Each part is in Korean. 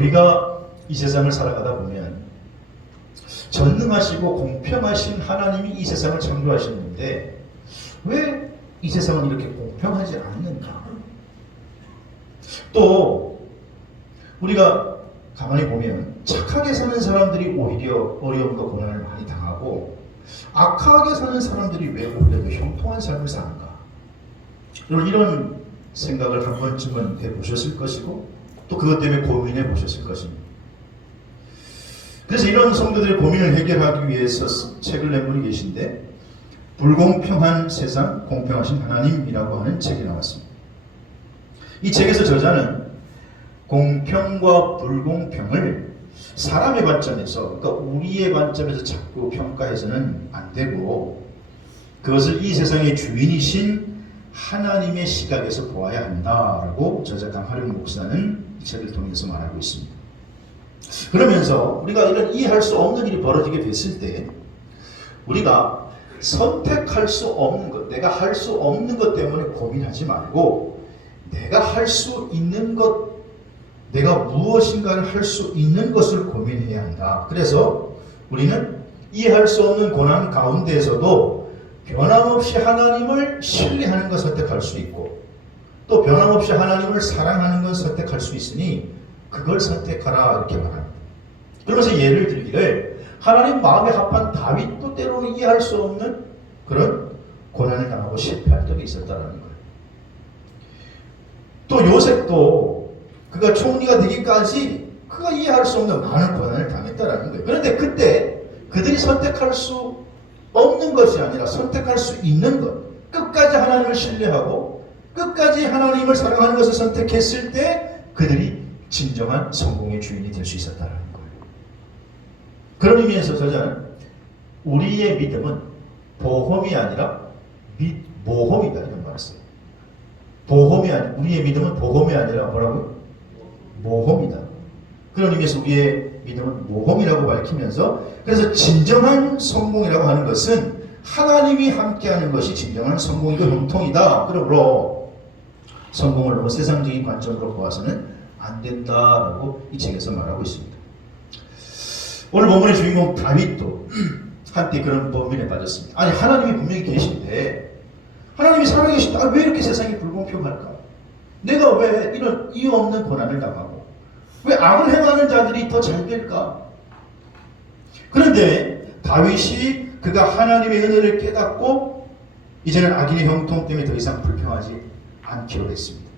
우리가 이 세상을 살아가다 보면 전능하시고 공평하신 하나님이 이 세상을 창조하셨는데 왜 이 세상은 이렇게 공평하지 않는가? 또 우리가 가만히 보면 착하게 사는 사람들이 오히려 어려움과 고난을 많이 당하고 악하게 사는 사람들이 왜 오히려 형통한 삶을 사는가? 여러분 이런 생각을 한 번쯤은 해보셨을 것이고 또 그것 때문에 고민해 보셨을 것입니다. 그래서 이런 성도들의 고민을 해결하기 위해서 책을 낸 분이 계신데 불공평한 세상, 공평하신 하나님이라고 하는 책이 나왔습니다. 이 책에서 저자는 공평과 불공평을 사람의 관점에서, 그러니까 우리의 관점에서 자꾸 평가해서는 안 되고 그것을 이 세상의 주인이신 하나님의 시각에서 보아야 한다라고 저자 강하룡 목사는 이 책을 통해서 말하고 있습니다. 그러면서 우리가 이런 이해할 수 없는 일이 벌어지게 됐을 때 우리가 선택할 수 없는 것, 내가 할 수 없는 것 때문에 고민하지 말고 내가 할 수 있는 것, 내가 무엇인가를 할 수 있는 것을 고민해야 한다. 그래서 우리는 이해할 수 없는 고난 가운데에서도 변함없이 하나님을 신뢰하는 것 선택할 수 있고 또 변함없이 하나님을 사랑하는 것 선택할 수 있으니 그걸 선택하라 이렇게 말합니다. 그러면서 예를 들기를 하나님 마음에 합한 다윗도 때로는 이해할 수 없는 그런 고난을 당하고 실패할 적이 있었다는 거예요. 또 요셉도 그가 총리가 되기까지 그가 이해할 수 없는 많은 고난을 당했다는 거예요. 그런데 그때 그들이 선택할 수 없는 것이 아니라 선택할 수 있는 것, 끝까지 하나님을 신뢰하고 끝까지 하나님을 사랑하는 것을 선택했을 때 그들이 진정한 성공의 주인이 될 수 있었다는 거예요. 그런 의미에서 저자는 우리의 믿음은 보험이 아니라 모험이다 이런 말을 써요. 보험이 아니, 우리의 믿음은 보험이 아니라 뭐라고요? 모험이다. 그런 의미에서 우리의 믿음은 모험이라고 밝히면서 그래서 진정한 성공이라고 하는 것은 하나님이 함께하는 것이 진정한 성공이고 형통이다. 그러므로 성공을 너무 세상적인 관점으로 보아서는 안 된다라고 이 책에서 말하고 있습니다. 오늘 본문의 주인공 다윗도 한때 그런 범인에 빠졌습니다. 아니 하나님이 분명히 계신데 하나님이 살아계신데 왜 이렇게 세상이 불공평할까? 내가 왜 이런 이유 없는 고난을 당하고 왜 악을 행하는 자들이 더 잘 될까? 그런데 다윗이 그가 하나님의 은혜를 깨닫고 이제는 악인의 형통 때문에 더 이상 불평하지 않기로 했습니다.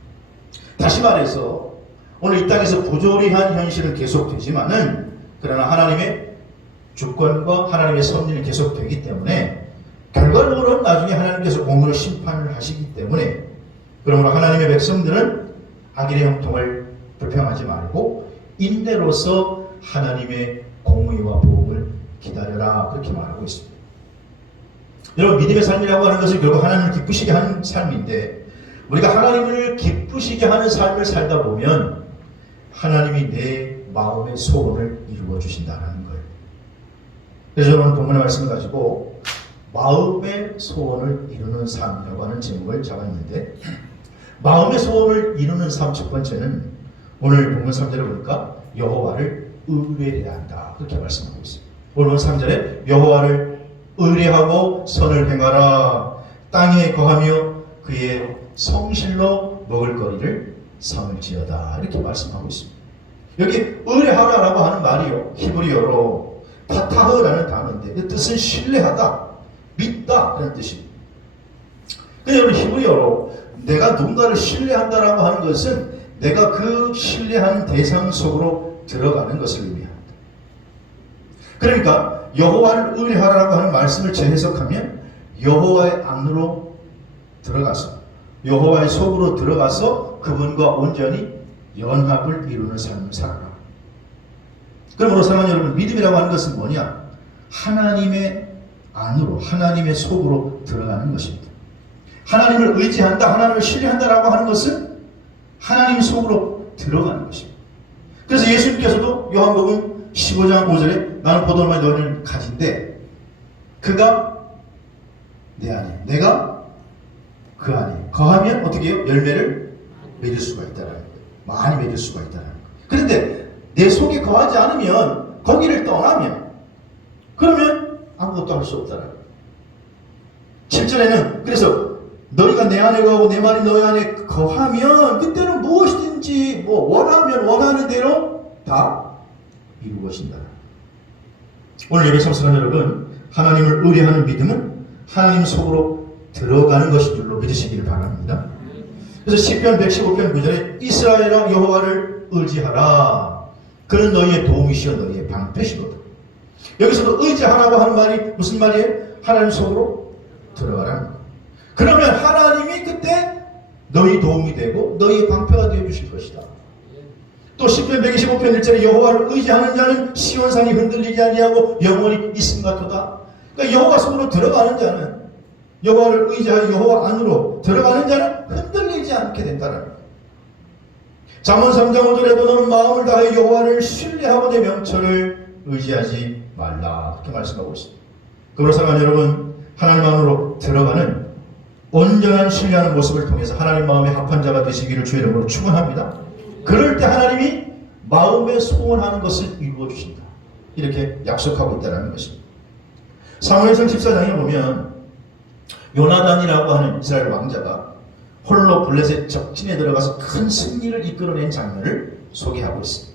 다시 말해서 오늘 이 땅에서 부조리한 현실은 계속되지만은 그러나 하나님의 주권과 하나님의 섭리는 계속되기 때문에 결과적으로는 나중에 하나님께서 공의로 심판을 하시기 때문에 그러므로 하나님의 백성들은 악인의 형통을 불평하지 말고 인내로서 하나님의 공의와 보응을 기다려라 그렇게 말하고 있습니다. 여러분 믿음의 삶이라고 하는 것은 결국 하나님을 기쁘시게 하는 삶인데 우리가 하나님을 기쁘시게 하는 삶을 살다 보면 하나님이 내 마음의 소원을 이루어 주신다는 거예요. 그래서 저는 본문의 말씀을 가지고 마음의 소원을 이루는 삶이라고 하는 제목을 잡았는데 마음의 소원을 이루는 삶 첫 번째는 오늘 본문 3절에 보니까 여호와를 의뢰해야 한다 그렇게 말씀하고 있습니다. 본문 3절에 여호와를 의뢰하고 선을 행하라 땅에 거하며 그의 성실로 먹을 거리를 삼을지어다 이렇게 말씀하고 있습니다. 여기 의뢰하라라고 하는 말이요 히브리어로 파타흐라는 단어인데 그 뜻은 신뢰하다, 믿다 그런 뜻입니다. 근데 여러분 히브리어로 내가 누군가를 신뢰한다라고 하는 것은 내가 그 신뢰하는 대상 속으로 들어가는 것을 의미합니다. 그러니까 여호와를 의뢰하라고 하는 말씀을 재해석하면 여호와의 안으로 들어가서 여호와의 속으로 들어가서 그분과 온전히 연합을 이루는 삶을 살아라. 그러므로 사랑하는 여러분 믿음이라고 하는 것은 뭐냐? 하나님의 안으로 하나님의 속으로 들어가는 것입니다. 하나님을 의지한다 하나님을 신뢰한다라고 하는 것은 하나님 속으로 들어가는 것입니다. 그래서 예수님께서도 요한복음 15장 5절에 나는 포도나무의 너희는 가지인데 그가 내 안에 내가 그 안에 거하면 어떻게 해요? 열매를 맺을 수가 있다는 거예요. 많이 맺을 수가 있다는 거예요. 그런데 내 속에 거하지 않으면, 거기를 떠나면, 그러면 아무것도 할 수 없다는 거예요. 7절에는 그래서 너희가 내 안에 거하고 내 말이 너희 안에 거하면 그때는 무엇이든지 원하면 원하는 대로 다 이루어 것이다. 오늘 예배 참석한 여러분, 하나님을 의뢰하는 믿음은 하나님 속으로 들어가는 것인 줄로 믿으시기를 바랍니다. 그래서 시편 115편 9절에 이스라엘아 여호와를 의지하라. 그는 너희의 도움이시여 너희의 방패시거든. 여기서도 의지하라고 하는 말이 무슨 말이에요? 하나님 속으로 들어가라는 거예요. 그러면 하나님이 그때 너희 도움이 되고 너희의 방패가 되어 주실 것이다. 또 시편 125편 1절에 여호와를 의지하는 자는 시온산이 흔들리지 아니하고 영원히 있음 같도다. 그러니까 여호와 속으로 들어가는 자는, 여호와를 의지하여 여호와 안으로 들어가는 자는 흔들리지 않게 된다는 거예요. 잠언 3장 5절에도 너는 마음을 다하여 여호와를 신뢰하고 내 명철을 의지하지 말라. 그렇게 말씀하고 있습니다. 그러므로 사랑하는 여러분, 하나님 안으로 들어가는 온전한 신뢰하는 모습을 통해서 하나님 마음에 합한 자가 되시기를 주의 이름으로 축원합니다. 그럴 때 하나님이 마음에 소원하는 것을 이루어 주신다. 이렇게 약속하고 있다는 것입니다. 사무엘상 14장에 보면 요나단이라고 하는 이스라엘 왕자가 홀로 블레셋 적진에 들어가서 큰 승리를 이끌어낸 장면을 소개하고 있습니다.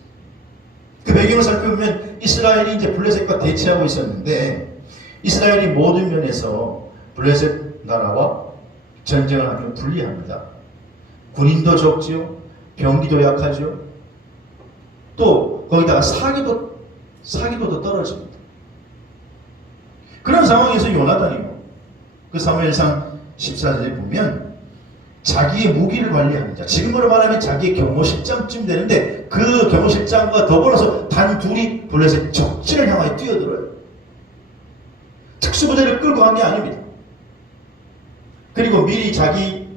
그 배경을 살펴보면 이스라엘이 이제 블레셋과 대치하고 있었는데 이스라엘이 모든 면에서 블레셋 나라와 전쟁을 하면 불리합니다. 군인도 적지요, 병기도 약하죠. 또 거기다가 사기도도 떨어집니다. 그런 상황에서 요나단이요, 그 사무엘상 14절에 보면 자기의 무기를 관리하는 자, 지금으로 말하면 자기의 경호실장쯤 되는데 그 경호실장과 더불어서 단 둘이 블레셋 적진을 향하여 뛰어들어요. 특수부대를 끌고 간 게 아닙니다. 그리고 미리 자기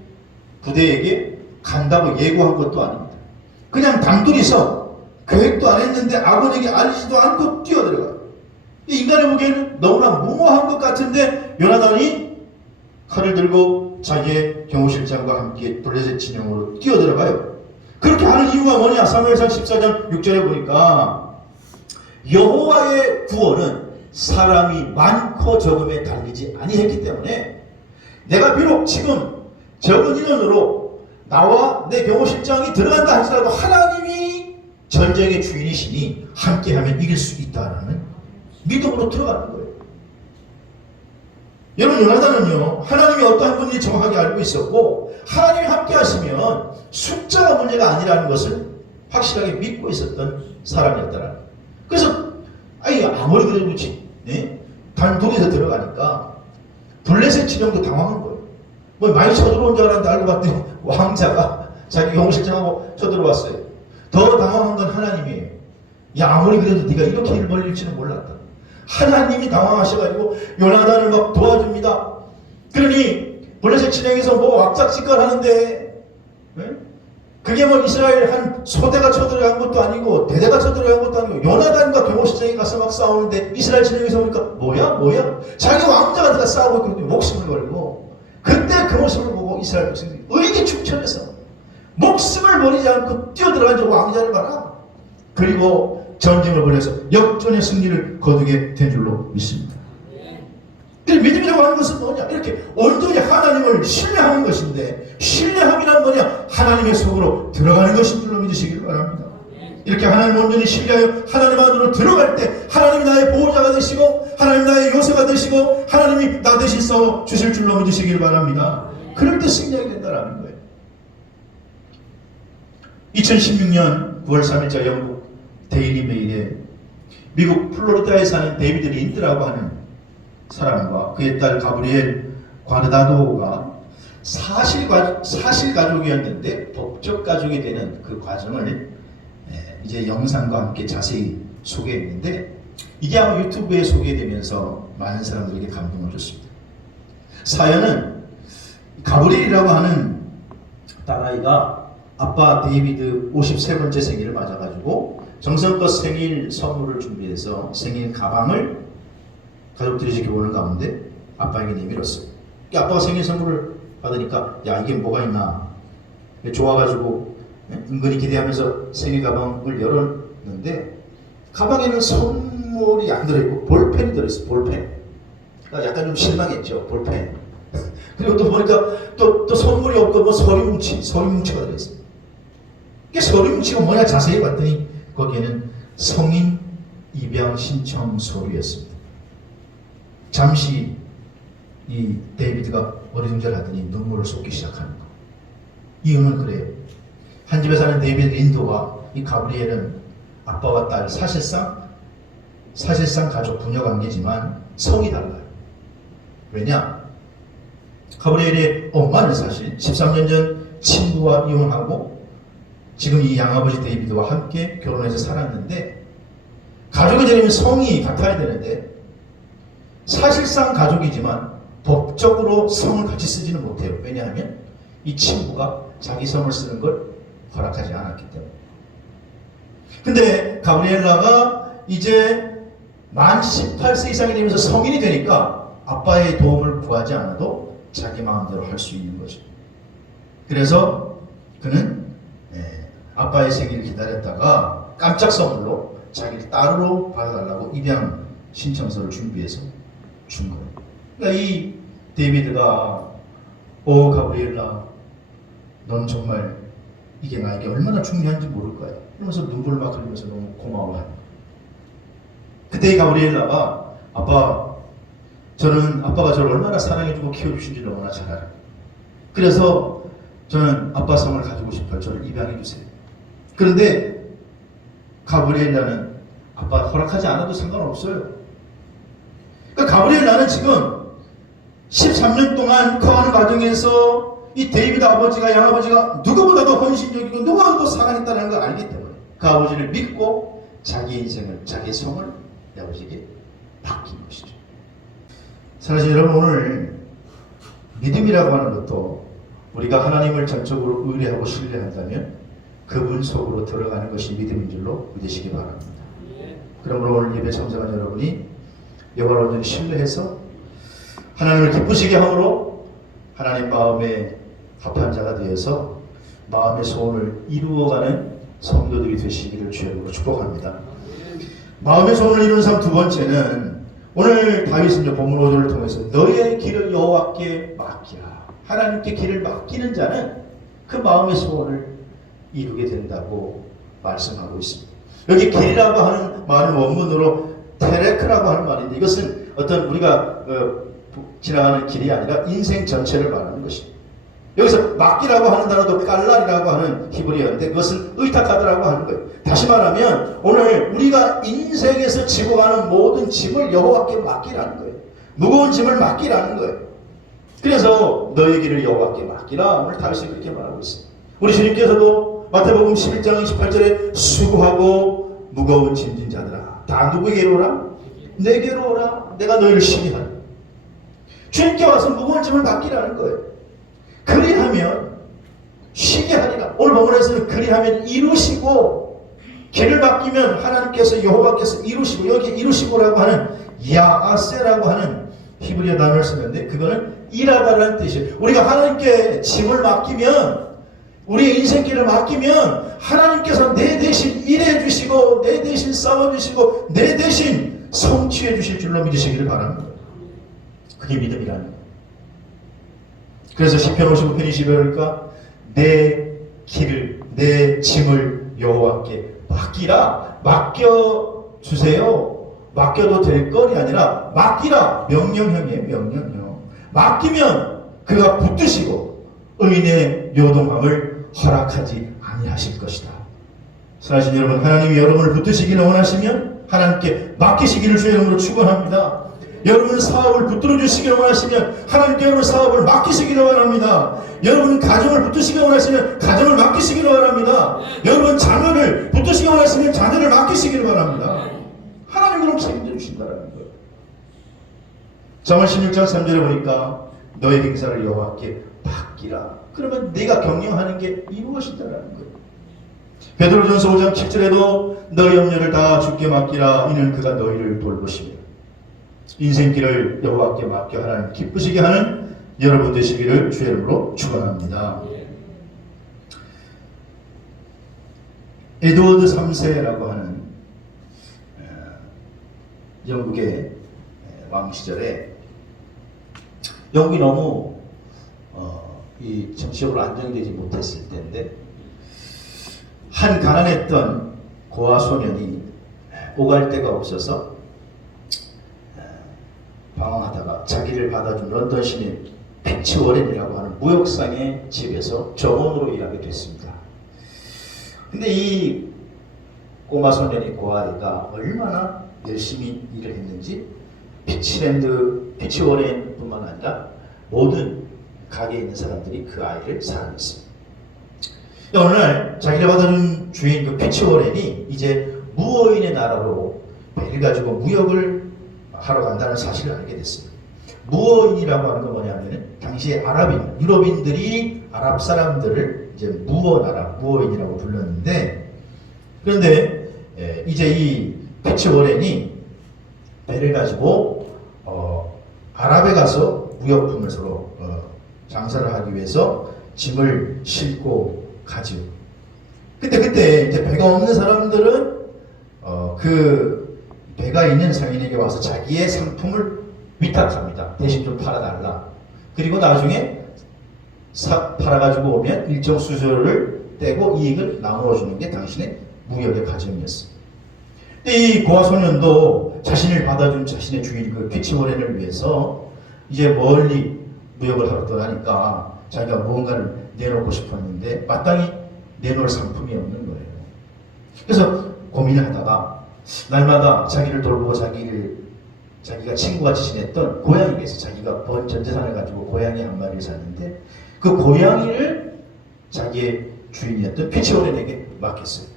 부대에게 간다고 예고한 것도 아닙니다. 그냥 단둘이서 계획도 안 했는데 아버지에게 알리지도 않고 뛰어들어가요. 인간의 보기에는 너무나 무모한 것 같은데 요나단이 칼을 들고 자기의 경호실장과 함께 블레셋 진영으로 뛰어들어가요. 그렇게 하는 이유가 뭐냐? 사무엘상 14장 6절에 보니까 여호와의 구원은 사람이 많고 적음에 달리지 아니했기 때문에 내가 비록 지금 적은 인원으로 나와 내 경호실장이 들어간다 할지라도 하나님이 전쟁의 주인이시니 함께하면 이길 수 있다는 믿음으로 들어가는 거예요. 여러분, 요나단은요, 하나님이 어떠한 분인지 정확하게 알고 있었고 하나님이 함께 하시면 숫자가 문제가 아니라는 것을 확실하게 믿고 있었던 사람이었다는 거예요. 그래서 아무리 그래도 그렇지, 단둘이서 들어가니까 블레셋 진영도 당황한 거예요. 많이 쳐들어온 줄 알았는데 알고 봤더니 왕자가 자기 경호실장하고 쳐들어왔어요. 더 당황한 건 하나님이에요. 아무리 그래도 네가 이렇게 일 벌릴지는 몰랐다. 하나님이 당황하셔가지고 요나단을 막 도와줍니다. 그러니 블레셋 진영에서 왁작지껄 하는데 그게 이스라엘 한 소대가 쳐들어간 것도 아니고 대대가 쳐들어간 것도 아니고 요나단과 경호실장이 가서 막 싸우는데 이스라엘 진영에서 보니까 뭐야? 자기 왕자가 들어가 싸우고 있거든요. 목숨을 걸고. 그때 그 모습을 보고 이스라엘 백성들이 의기충천해서 목숨을 버리지 않고 뛰어들어간 저 왕자를 봐라. 그리고 전쟁을 벌여서 역전의 승리를 거두게 된 줄로 믿습니다. 믿음이라고 하는 것은 뭐냐? 이렇게 온전히 하나님을 신뢰하는 것인데, 신뢰함이란 뭐냐? 하나님의 속으로 들어가는 것인 줄로 믿으시길 바랍니다. 이렇게 하나님을 온전히 신뢰하여 하나님 안으로 들어갈 때 하나님이 나의 보호자가 되시고 하나님 나의 요새가 되시고 하나님이 나 대신 싸워 주실 줄로 믿으시길 바랍니다. 그럴 때 승리하게 된다는 거예요. 2016년 9월 3일자 영국 데일리 메일에 미국 플로리다에 사는 데이비드 린드라고 하는 사람과 그의 딸 가브리엘 과르다도가 사실 가족이었는데 법적 가족이 되는 그 과정을 이제 영상과 함께 자세히 소개했는데 이게 아마 유튜브에 소개되면서 많은 사람들에게 감동을 줬습니다. 사연은 가브리엘이라고 하는 딸아이가 아빠 데이비드 53번째 생일을 맞아가지고 정성껏 생일 선물을 준비해서 생일 가방을 가족들이 이렇게 오는 가운데 아빠에게 내밀었어요. 아빠가 생일 선물을 받으니까 이게 뭐가 있나 좋아가지고 은근히 기대하면서 생일 가방을 들었는데 가방에는 선물이 안 들어있고 볼펜이 들어있어. 볼펜. 그러니까 약간 좀 실망했죠. 볼펜. 그리고 또 보니까 또 선물이 없고 뭐 서류뭉치가 들어있어요. 이게 서류뭉치가 뭐냐 자세히 봤더니 거기에는 성인 입양 신청 서류였습니다. 잠시 이 데이비드가 어리둥절하더니 눈물을 쏟기 시작하는 거. 이유는 그래요. 한 집에 사는 데이비드 린도와 이 가브리엘은 아빠와 딸 사실상 가족 부녀 관계지만 성이 달라요. 왜냐? 가브리엘의 엄마는 사실 13년 전 친구와 이혼하고 지금 이 양아버지 데이비드와 함께 결혼해서 살았는데 가족이 되려면 성이 같아야 되는데 사실상 가족이지만 법적으로 성을 같이 쓰지는 못해요. 왜냐하면 이 친구가 자기 성을 쓰는 걸 허락하지 않았기 때문에. 근데 가브리엘라가 이제 만 18세 이상이 되면서 성인이 되니까 아빠의 도움을 구하지 않아도 자기 마음대로 할 수 있는 거죠. 그래서 그는 아빠의 생일을 기다렸다가 깜짝 선물로 자기를 딸로 받아달라고 입양 신청서를 준비해서 준 거예요. 그러니까 이 데이비드가 가브리엘라 넌 정말 이게 나에게 얼마나 중요한지 모를 거야. 그러면서 눈물을 막 흘리면서 너무 고마워하는 거예요. 그때 이 가브리엘라가 아빠가 저를 얼마나 사랑해주고 키워주신지 너무나 잘 알아요. 그래서 저는 아빠 성을 가지고 싶어요. 저를 입양해주세요. 그런데 가브리엘라는 아빠 허락하지 않아도 상관없어요. 그러니까 가브리엘라는 지금 13년 동안 커가는 과정에서 이 데이비드 아버지가 양아버지가 누구보다도 헌신적이고 누구보다도 사랑했다는 걸 알기 때문에 그 아버지를 믿고 자기 인생을 자기 성을 이 아버지에게 맡긴 것이죠. 사실 여러분 오늘 믿음이라고 하는 것도 우리가 하나님을 전적으로 의뢰하고 신뢰한다면 그분 속으로 들어가는 것이 믿음인 줄로 믿으시기 바랍니다. 그러므로 오늘 예배 참석한 여러분이 여호와를 온전히 신뢰해서 하나님을 기쁘시게 함으로 하나님 마음에 합한 자가 되어서 마음의 소원을 이루어가는 성도들이 되시기를 주의 이름으로 축복합니다. 마음의 소원을 이루는 삶 두 번째는 오늘 다윗은 본문 5절을 통해서 너의 길을 여호와께 맡기라. 하나님께 길을 맡기는 자는 그 마음의 소원을 이루게 된다고 말씀하고 있습니다. 여기 길이라고 하는 말은 원문으로 테레크라고 하는 말인데 이것은 어떤 우리가 지나가는 길이 아니라 인생 전체를 말하는 것입니다. 여기서 맡기라고 하는 단어도 깔랄이라고 하는 히브리어인데 그것은 의탁하다라고 하는 거예요. 다시 말하면 오늘 우리가 인생에서 지고 가는 모든 짐을 여호와께 맡기라는 거예요. 무거운 짐을 맡기라는 거예요. 그래서 너의 길을 여호와께 맡기라. 오늘 다윗이 그렇게 말하고 있습니다. 우리 주님께서도 마태복음 11장 28절에 수고하고 무거운 짐진 자들아 다 누구에게로 오라? 내게로 오라. 내가 너희를 쉬게 하리. 주님께 와서 무거운 짐을 맡기라는 거예요. 그리하면 쉬게 하리라. 오늘 본문에서는 그리하면 이루시고 길을 맡기면 하나님께서 여호와께서 이루시고 여기 이루시고라고 하는 야아세라고 하는 히브리어 단어를 쓰는데 그거는 일하다라는 뜻이에요. 우리가 하나님께 짐을 맡기면 우리의 인생길을 맡기면 하나님께서 내 대신 일해 주시고 내 대신 싸워 주시고 내 대신 성취해 주실 줄로 믿으시기를 바랍니다. 그게 믿음이라는 거예요. 그래서 시편 55편 20절이니까 내 길을 내 짐을 여호와께 맡기라. 맡겨주세요. 맡겨도 될 건이 아니라 맡기라. 명령형이에요. 명령형. 맡기면 그가 붙드시고 의인의 요동함을 허락하지 아니하실 것이다. 사랑하신 여러분, 하나님이 여러분을 붙드시기를 원하시면 하나님께 맡기시기를 주의 이름으로 축원합니다. 여러분 사업을 붙들어 주시기를 원하시면 하나님께 여러분 사업을 맡기시기를 원합니다. 여러분 가정을 붙드시기를 원하시면 가정을 맡기시기를 원합니다. 여러분 자녀를 붙드시기를 원하시면 자녀를 맡기시기를 원합니다. 하나님 그럼 책임져 주신다는 거예요. 잠언 16장 3절에 보니까 너의 행사를 여호와께 맡기라. 그러면 내가 경영하는 게 이루어진다는 거예요. 베드로전서 5장 7절에도 너의 염려를 다 주께 맡기라. 이는 그가 너희를 돌보시며 인생길을 여호와께 맡겨 하나님 기쁘시게 하는 여러분 되시기를 주의 이름으로 축원합니다. 에드워드 3세라고 하는 영국의 왕 시절에 영국이 너무 이 정치적으로 안정되지 못했을 때인데 한 가난했던 고아 소년이 오갈 데가 없어서 방황하다가 자기를 받아준 런던 시민 피치 워렌이라고 하는 무역상의 집에서 점원으로 일하게 됐습니다. 근데 이 꼬마 소년이 고아리가 얼마나 열심히 일을 했는지 피치 워렌뿐만 아니라 모든 가게에 있는 사람들이 그 아이를 사랑했습니다. 어느 날 자기를 받아준 주인 그 피치 워렌이 이제 무어인의 나라로 배를 가지고 무역을 하러 간다는 사실을 알게 됐습니다. 무어인이라고 하는 건 뭐냐면 당시에 아랍인, 유럽인들이 아랍 사람들을 이제 무어인이라고 불렀는데, 그런데 이제 이 피치 워렌이 배를 가지고 아랍에 가서 무역품을 서로 장사를 하기 위해서 짐을 싣고 가죠. 그때 이제 배가 없는 사람들은 그 배가 있는 상인에게 와서 자기의 상품을 위탁합니다. 대신 좀 팔아달라. 그리고 나중에 팔아가지고 오면 일정 수수료를 떼고 이익을 나누어 주는 게 당신의 무역의 과정이었습니다. 근데 이 고아 소년도 자신을 받아준 자신의 주인 그 피치 워렌을 위해서 이제 멀리 무역을 하러 떠나니까 자기가 무언가를 내놓고 싶었는데 마땅히 내놓을 상품이 없는 거예요. 그래서 고민을 하다가 날마다 자기를 돌보고 자기가 친구같이 지냈던 고양이에서 자기가 번 전 재산을 가지고 고양이 한 마리를 샀는데 그 고양이를 자기의 주인이었던 피치 워렌에게 맡겼어요.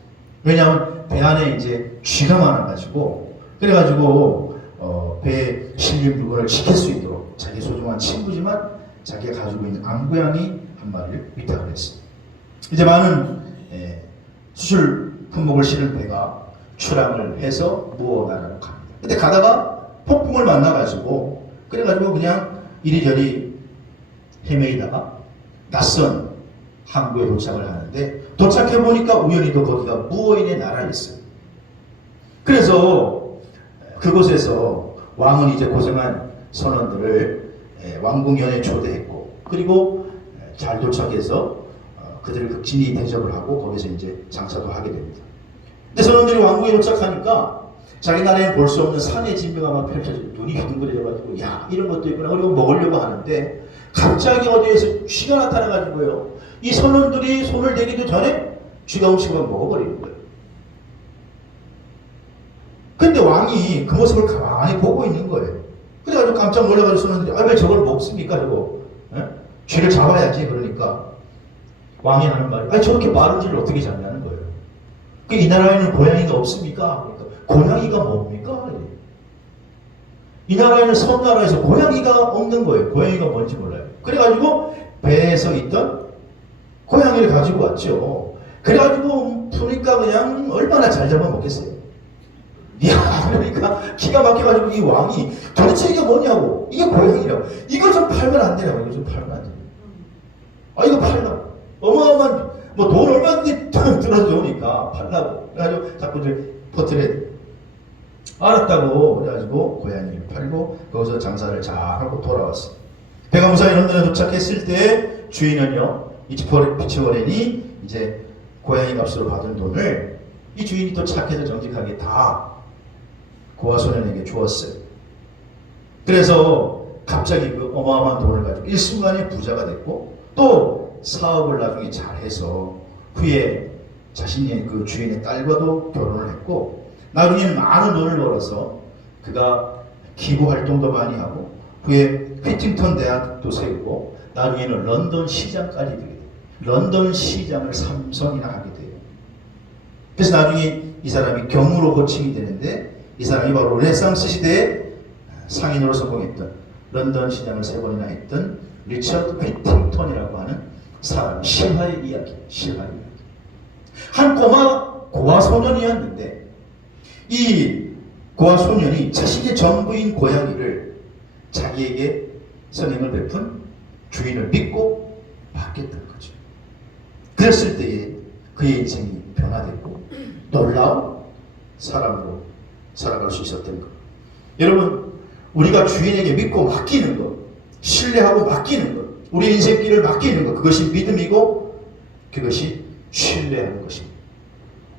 왜냐하면 배 안에 이제 쥐가 많아가지고 그래가지고 배에 실린 물건을 지킬 수 있도록 자기 소중한 친구지만 자기가 가지고 있는 암고양이 한 마리를 위탁을 했습니다. 이제 많은 수출 품목을 실은 배가 출항을 해서 무어 나라로 갑니다. 근데 가다가 폭풍을 만나가지고 그래가지고 그냥 이리저리 헤매이다가 낯선 항구에 도착을 하는데 도착해보니까 우연히도 거기가 무어인의 나라였어요. 그래서 그곳에서 왕은 이제 고생한 선원들을 왕궁연에 초대했고 그리고 잘 도착해서 그들을 극진히 대접을 하고 거기서 이제 장사도 하게 됩니다. 근데 선원들이 왕궁에 도착하니까 자기 나라에는 볼 수 없는 산의 진미가 막 펼쳐지고 눈이 휘둥그레져가지고 야 이런 것도 있구나 그리고 먹으려고 하는데 갑자기 어디에서 쥐가 나타나가지고요 이 선원들이 손을 대기도 전에 쥐가 음식을 먹어버리는 거예요. 근데 왕이 그 모습을 가만히 보고 있는 거예요. 그래가지고 깜짝 놀라가지고 선원들이 왜 저걸 먹습니까 저거 쥐를 잡아야지. 그러니까 왕이 하는 말이 저렇게 마른 쥐를 어떻게 잡냐는 거예요. 이 나라에는 고양이가 없습니까? 그러니까 고양이가 뭡니까? 이 나라에는 섬나라에서 고양이가 없는 거예요. 고양이가 뭔지 몰라요. 그래가지고 배에서 있던 고양이를 가지고 왔죠. 그래가지고 푸니까 그냥 얼마나 잘 잡아먹겠어요. 이야, 그러니까 기가 막혀가지고 이 왕이 도대체 이게 뭐냐고. 이게 고양이라고. 이거 좀 팔면 안 되냐고. 이거 좀 팔면 안 되냐고. 이거 팔라고. 어마어마한 뭐 돈 얼마든지 들어서 좋으니까 팔라고. 그래가지고 자꾸 이제 퍼트려야 돼. 알았다고 그래가지고 고양이를 팔고 거기서 장사를 잘하고 돌아왔어요. 배가 무사히 런던에 도착했을 때 주인은요 이 피치 워렌이 이제 고양이 값으로 받은 돈을 이 주인이 또 착해서 정직하게 다 고아 소년에게 주었어요. 그래서 갑자기 그 어마어마한 돈을 가지고 일순간에 부자가 됐고 또 사업을 나중에 잘해서 후에 자신의 그 주인의 딸과도 결혼을 했고 나중에는 많은 돈을 벌어서 그가 기부 활동도 많이 하고 후에 휘팅턴 대학도 세우고 나중에는 런던 시장까지 되게 돼요. 런던 시장을 3선이나 하게 돼요. 그래서 나중에 이 사람이 경으로 호칭이 되는데 이 사람이 바로 르네상스 시대에 상인으로 성공했던 런던 시장을 3번이나 했던 리처드 휘팅턴이라고 하는 사람 실화의 이야기. 한 고아 소년이었는데 이 고아 소년이 자신의 전부인 고양이를 자기에게 선행을 베푼 주인을 믿고 맡겼던 거죠. 그랬을 때에 그의 인생이 변화됐고 놀라운 사람으로 살아갈 수 있었던 것. 여러분, 우리가 주인에게 믿고 맡기는 것, 신뢰하고 맡기는 것, 우리 인생길을 맡기는 것, 그것이 믿음이고 그것이 신뢰하는 것입니다.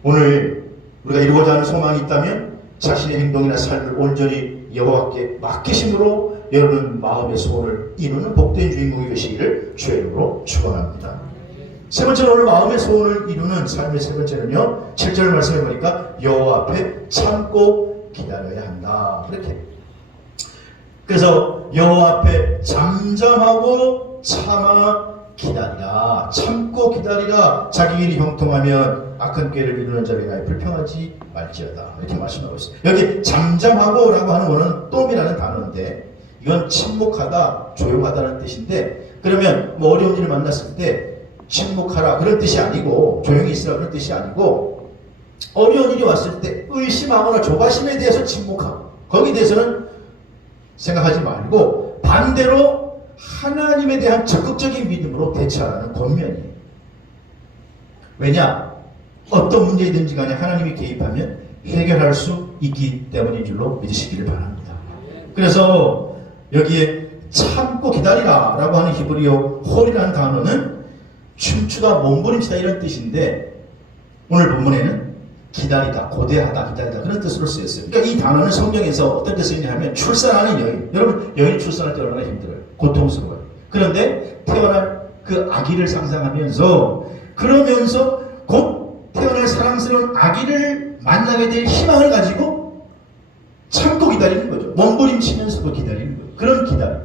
오늘 우리가 이루고자 하는 소망이 있다면 자신의 행동이나 삶을 온전히 여호와께 맡기심으로 여러분 마음의 소원을 이루는 복된 주인공이 되시기를 주의 이름으로 축원합니다. 세 번째로 오늘 마음의 소원을 이루는 삶의 세 번째는요, 7절 말씀해 보니까 여호와 앞에 참고 기다려야 한다. 그렇게. 그래서 여호와 앞에 잠잠하고 참아 기다리라. 참고 기다리라. 자기 일이 형통하면 악한 꾀를 이루는 자를 위하여 불평하지 말지어다. 이렇게 말씀하고 있어요. 여기 잠잠하고 라고 하는 거는 똠이라는 단어인데 이건 침묵하다, 조용하다는 뜻인데, 그러면 뭐 어려운 일을 만났을 때 침묵하라 그런 뜻이 아니고, 조용히 있으라 그런 뜻이 아니고, 어려운 일이 왔을 때 의심하거나 조바심에 대해서 침묵하고 거기에 대해서는 생각하지 말고 반대로 하나님에 대한 적극적인 믿음으로 대처하라는 권면이에요. 왜냐? 어떤 문제이든지 간에 하나님이 개입하면 해결할 수 있기 때문인 줄로 믿으시기를 바랍니다. 그래서 여기에 참고 기다리라 라고 하는 히브리어 홀이라는 단어는 춤추다, 몸부림치다 이런 뜻인데, 오늘 본문에는 기다리다, 고대하다, 기다리다 그런 뜻으로 쓰였어요. 그러니까 이 단어는 성경에서 어떤 뜻을 쓰냐면 출산하는 여인. 여러분, 여인이 출산할 때 얼마나 힘들어요. 고통스러워요. 그런데 태어날 그 아기를 상상하면서, 그러면서 곧 태어날 사랑스러운 아기를 만나게 될 희망을 가지고 참고 기다리는 거죠. 몸부림치면서도 기다리는 거예요. 그런 기다림.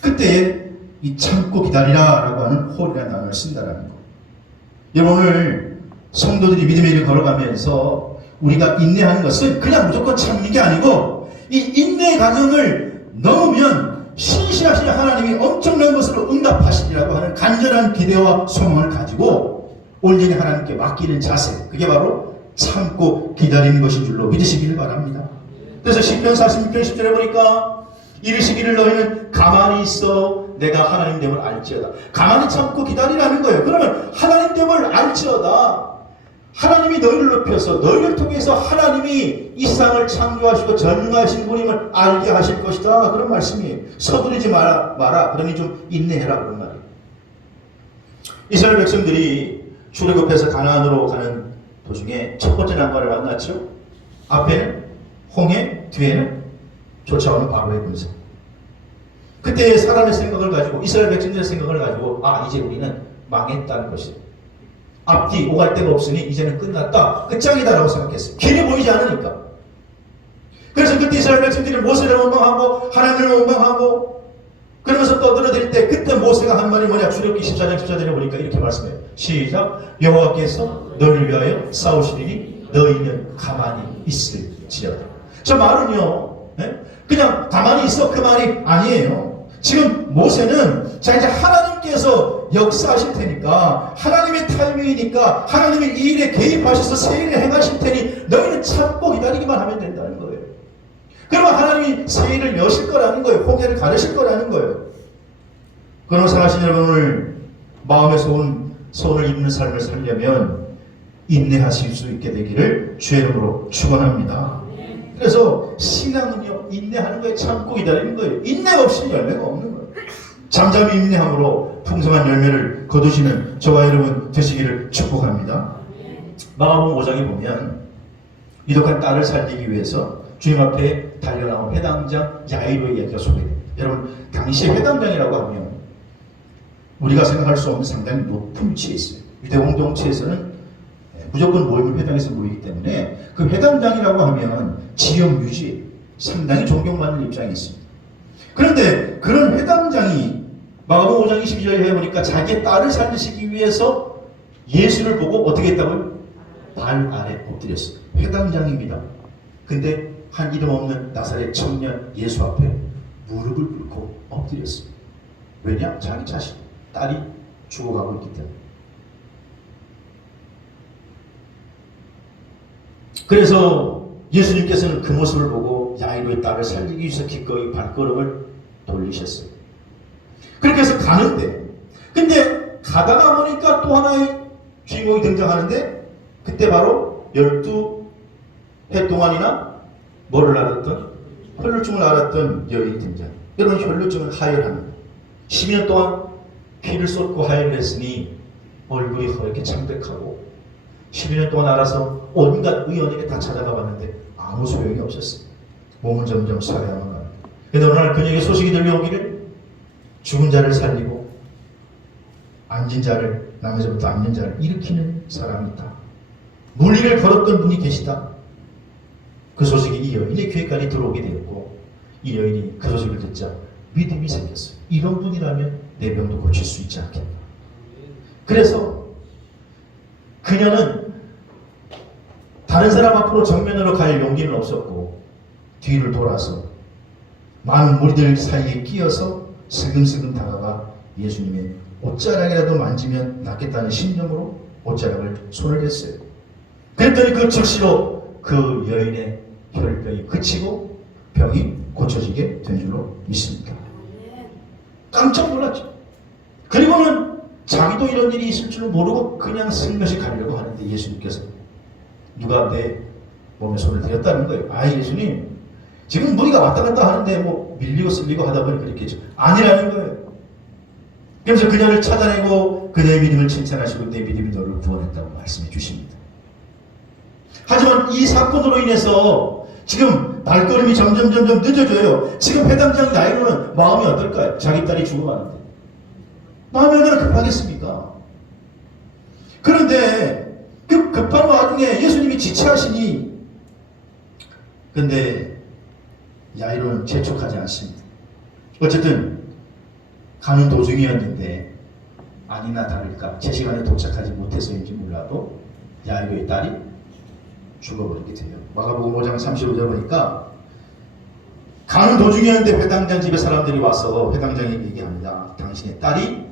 그때 이 참고 기다리라 라고 하는 홀이라는 단어를 쓴다라는 거. 여러분, 오늘 성도들이 믿음의 길을 걸어가면서 우리가 인내하는 것은 그냥 무조건 참는 게 아니고, 이 인내의 과정을 넘으면 신실하신 하나님이 엄청난 것으로 응답하시리라고 하는 간절한 기대와 소망을 가지고 온전히 하나님께 맡기는 자세, 그게 바로 참고 기다리는 것인 줄로 믿으시기를 바랍니다. 그래서 시편 46편 10절에 보니까 이르시기를 너희는 가만히 있어 내가 하나님 됨을 알지어다. 가만히 참고 기다리라는 거예요. 그러면 하나님 됨을 알지어다. 하나님이 너희를 높여서 너희를 통해서 하나님이 이 세상을 창조하시고 전능하신 분임을 알게 하실 것이다. 그런 말씀이에요. 서두르지 마라. 그러니 좀 인내해라. 그런 말이에요. 이스라엘 백성들이 출애굽해서 가나안으로 가는 도중에 첫 번째 난관을 만났죠. 앞에는 홍해, 뒤에는 쫓아오는 바로의 군사. 그때 사람의 생각을 가지고, 이스라엘 백성들의 생각을 가지고, 이제 우리는 망했다는 것이에요. 앞뒤 오갈 데가 없으니 이제는 끝났다, 끝장이다라고 생각했어요. 길이 보이지 않으니까. 그래서 그때 이스라엘 백성들이 모세를 원망하고 하나님을 원망하고 그러면서 떠들어댈 때, 그때 모세가 한 말이 뭐냐? 출애굽기 14장 14절에 보니까 이렇게 말씀해요. 시작. 여호와께서 너를 위하여 싸우시리니 너희는 가만히 있을지어다. 저 말은요, 그냥 가만히 있어 그 말이 아니에요. 지금 모세는 자 이제 하나님께서 역사하실 테니까, 하나님의 타이밍이니까 하나님이 이 일에 개입하셔서 새 일을 행하실 테니 너희는 참고 기다리기만 하면 된다는 거예요. 그러면 하나님이 새 일을 여실 거라는 거예요. 홍해를 가르실 거라는 거예요. 그런 사랑하신 여러분을 마음의 소원을 이루는 삶을 살려면 인내하실 수 있게 되기를 주의 이름으로 축원합니다. 그래서 신앙은요, 인내하는 거에 참고 기다리는 거예요. 인내 없이는 열매가 없는 거예요. 잠잠히 인내함으로 풍성한 열매를 거두시는 저와 여러분 되시기를 축복합니다. 마가복음 5장에 보면 이독한 딸을 살리기 위해서 주님 앞에 달려나온 회당장 야이로의 이야기가 소개됩니다. 여러분, 당시의 회당장이라고 하면 우리가 생각할 수 없는 상당히 높은 위치에 있어요. 유대 공동체에서는 무조건 모임을 회당에서 모이기 때문에 그 회당장이라고 하면 지역 유지, 상당히 존경받는 입장이 있습니다. 그런데 그런 회당장이 마가복음 5장 22절에 해보니까 자기의 딸을 살리시기 위해서 예수를 보고 어떻게 했다고요? 발 아래 엎드렸어요. 회당장입니다. 근데 한 이름 없는 나사렛 청년 예수 앞에 무릎을 꿇고 엎드렸어요. 왜냐? 자기 자신, 딸이 죽어가고 있기 때문에. 그래서 예수님께서는 그 모습을 보고 야이로의 딸을 살리기 위해서 기꺼이 발걸음을 돌리셨어요. 그렇게 해서 가는데, 근데 가다가 보니까 또 하나의 주인공이 등장하는데, 그때 바로 12 해 동안이나 뭐를 앓았던? 혈루증을 앓았던 여인이 등장. 여러분, 혈루증을 하혈하는 거예요. 12년 동안 피를 쏟고 하혈을 했으니 얼굴이 허옇게 창백하고 12년 동안 알아서 온갖 의원에게 다 찾아가 봤는데 아무 소용이 없었어요. 몸은 점점 사야만 갑니다. 그런데 어느 날 그녀에게 소식이 들려오기를 죽은 자를 살리고 앉은 자를, 남에서부터 앉는 자를 일으키는 사람이 있다. 물리를 걸었던 분이 계시다. 그 소식이 이 여인의 귀에까지 들어오게 되었고 이 여인이 그 소식을 듣자 믿음이 생겼어요. 이런 분이라면 내 병도 고칠 수 있지 않겠나. 그래서 그녀는 다른 사람 앞으로 정면으로 갈 용기는 없었고 뒤를 돌아서 많은 무리들 사이에 끼어서 슬금슬금 다가가 예수님의 옷자락이라도 만지면 낫겠다는 신념으로 옷자락을 손을 댔어요. 그랬더니 그 즉시로 그 여인의 혈병이 그치고 병이 고쳐지게 된 줄로 믿습니다. 깜짝 놀랐죠. 그리고는 자기도 이런 일이 있을 줄 모르고 그냥 슬며시 가려고 하는데 예수님께서 누가 내 몸에 손을 대었다는 거예요. 아, 예수님, 지금 무리가 왔다 갔다 하는데 뭐 밀리고 쓸리고 하다 보니 그랬겠죠. 아니라는 거예요. 그래서 그녀를 찾아내고 그녀의 믿음을 칭찬하시고 내 믿음이 너를 구원했다고 말씀해 주십니다. 하지만 이 사건으로 인해서 지금 발걸음이 점점 늦어져요. 지금 회당장 야이로는 마음이 어떨까요? 자기 딸이 죽어가는데 마음이 얼마나 급하겠습니까? 그런데 그 급한 와중에 예수님이 지체하시니 근데 야이로는 재촉하지 않습니다. 어쨌든 가는 도중이었는데 아니나 다를까 제 시간에 도착하지 못해서인지 몰라도 야이로의 딸이 죽어버리게 돼요. 마가복음 5장 35절 보니까 가는 도중이었는데 회당장 집에 사람들이 와서 회당장에게 얘기합니다. 당신의 딸이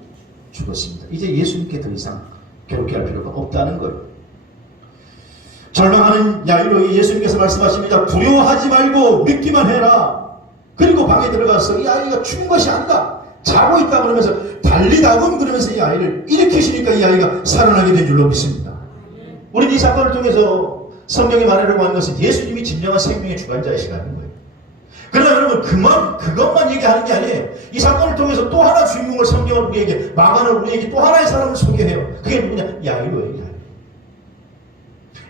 죽었습니다. 이제 예수님께 더 이상 괴롭게 할 필요가 없다는 거예요. 절망하는 야이로에게 예수님께서 말씀하십니다. 두려워하지 말고 믿기만 해라. 그리고 방에 들어가서 이 아이가 죽은 것이 아니다. 자고 있다 그러면서 달리다군 그러면서 이 아이를 일으키시니까 이 아이가 살아나게 된 줄로 믿습니다. 우리는 이 사건을 통해서 성경이 말하려고 하는 것은 예수님이 진정한 생명의 주관자이시라는 거예요. 그러나 여러분 그것만 얘기하는 게 아니에요. 이 사건을 통해서 또 하나 주인공을 성경은 우리에게 마가는 우리에게 또 하나의 사람을 소개해요. 그게 누구냐? 야이로예요.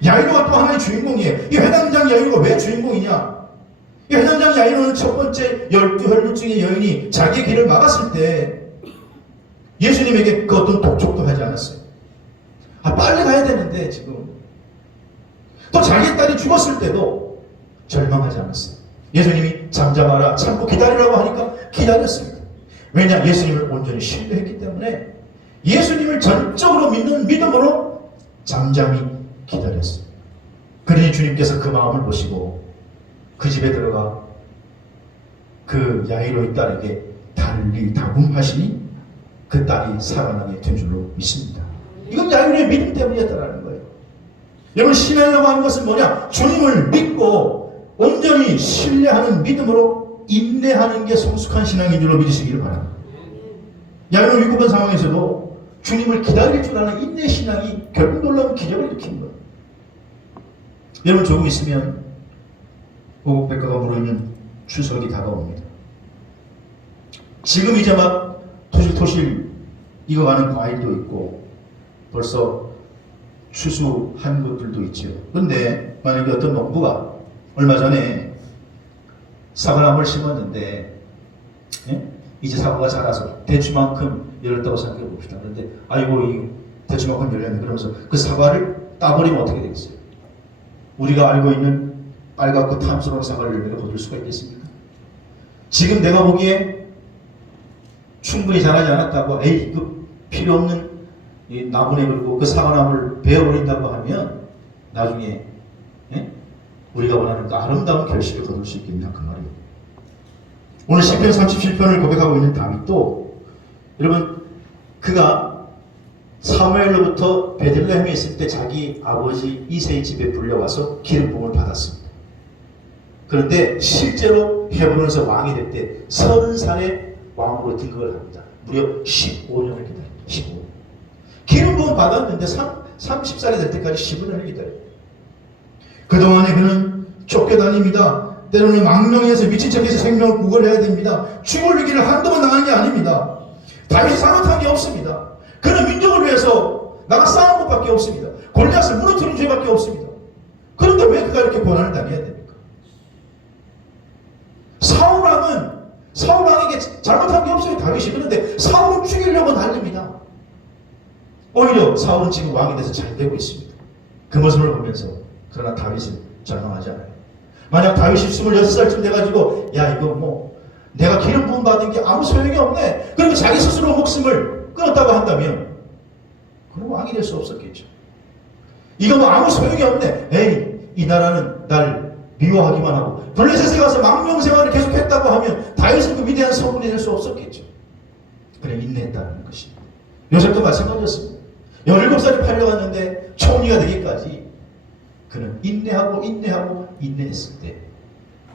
야이로가 또 하나의 주인공이에요. 이 회당장 야이로가 왜 주인공이냐? 이 회당장 야이로는 첫 번째 12혈루증의 여인이 자기의 길을 막았을 때 예수님에게 그 어떤 독촉도 하지 않았어요. 아, 빨리 가야 되는데 지금. 또 자기 딸이 죽었을 때도 절망하지 않았어요. 예수님이 잠잠하라 참고 기다리라고 하니까 기다렸습니다. 왜냐? 예수님을 온전히 신뢰했기 때문에 예수님을 전적으로 믿는 믿음으로 잠잠히 기다렸어요. 그러니 주님께서 그 마음을 보시고 그 집에 들어가 그 야이로의 딸에게 달리다궁하시니 그 딸이 살아나게 된 줄로 믿습니다. 이건 야이로의 믿음 때문이었다는 거예요. 여러분, 신앙이라고 하는 것은 뭐냐? 주님을 믿고 온전히 신뢰하는 믿음으로 인내하는 게 성숙한 신앙인 줄로 믿으시기를 바랍니다. 야이로 위급한 상황에서도 주님을 기다릴 줄 아는 인내 신앙이 결국 놀라운 기적을 일으키는 거예요. 여러분, 조금 있으면 보국백과가 무르익는 추석이 다가옵니다. 지금 이제 막 토실토실 익어가는 과일도 있고 벌써 추수한 것들도 있죠. 그런데 만약에 어떤 농부가 얼마 전에 사과나무를 심었는데 이제 사과가 자라서 대추만큼 열었다고 생각해 봅시다. 그런데 아이고 이 대추만큼 열렸네 그러면서 그 사과를 따버리면 어떻게 되겠어요? 우리가 알고 있는 빨갛고 탐스러운 사과를 열매를 거둘 수가 있겠습니까? 지금 내가 보기에 충분히 자라지 않았다고 에이 그 필요 없는 이 나무네 그리고 그 사과나무를 베어버린다고 하면 나중에 우리가 원하는 그 아름다운 결실을 거둘 수 있겠냐 그 말이에요. 오늘 시편 37편을 고백하고 있는 다윗도 여러분 그가 사무엘로부터 베들레헴에 있을 때 자기 아버지 이새의 집에 불려와서 기름 부음을 받았습니다. 그런데 실제로 헤브론에서 왕이 될 때 30살에 왕으로 등극을 합니다. 무려 15년을 기다립니다. 15년. 기름 부음 받았는데 30살이 될 때까지 15년을 기다려요. 그동안에 그는 됩니다. 때로는 망령해서 미친 척해서 생명을 구걸해야 됩니다. 죽을 위기를 한두 번 당하는 게 아닙니다. 다윗이 잘못한 게 없습니다. 그는 민족을 위해서 나가 싸운 것밖에 없습니다. 골리앗을 무너뜨린 죄밖에 없습니다. 그런데 왜 그가 이렇게 고난을 당해야 됩니까? 사울왕에게 잘못한 게 없어요. 다윗이. 그런데 사울은 죽이려고 난립니다. 오히려 사울은 지금 왕이 돼서 잘 되고 있습니다. 그 모습을 보면서 그러나 다윗은 절망하지 않아요. 만약 다윗이 26살쯤 돼가지고 야 이거 뭐 내가 기름 부음 받은 게 아무 소용이 없네. 그러면 자기 스스로 목숨을 끊었다고 한다면 그럼 왕이 될 수 없었겠죠. 이거 뭐 아무 소용이 없네. 에이 이 나라는 날 미워하기만 하고 블레셋에 가서 망명 생활을 계속했다고 하면 다윗은 그 위대한 성군이 될 수 없었겠죠. 그래 인내했다는 것입니다. 요셉도 마찬가지였습니다. 17살이 팔려갔는데 총리가 되기까지 그는 인내했을 때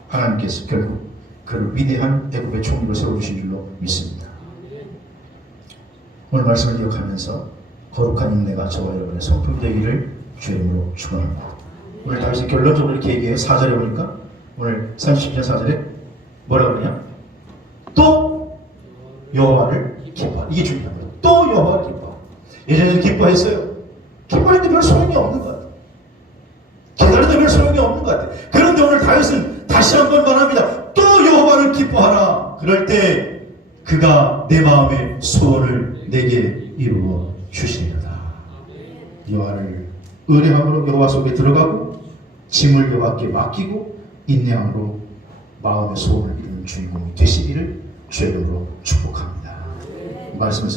하나님께서 결국 그를 위대한 애굽의 총리로 세워주신 줄로 믿습니다. 오늘 말씀을 기억하면서 거룩한 인내가 저와 여러분의 성품 되기를 주의 이름으로 축원합니다. 오늘 다윗이 결론적으로 이렇게 얘기해요. 4절에 보니까 오늘 30편 4절에 뭐라고 그러냐? 또 여호와를 기뻐하라. 이게 중요한 거예요. 또 여호와를 기뻐하라. 예전에는 기뻐했어요. 기뻐했는데 별 소용이 없는 것 같아요. 기다려도 별 소용이 없는 것 같아요. 그런데 오늘 다윗은 다시 한번 말합니다. 또 여호와를 기뻐하라. 그럴 때 그가 내 마음의 소원을 내게 이루어 주시리로다. 여호와를 의뢰함으로 여호와 속에 들어가고 짐을 여호와께 맡기고 인내함으로 마음의 소원을 이루는 주인공이 되시기를 주의 이름으로 축복합니다. 말씀을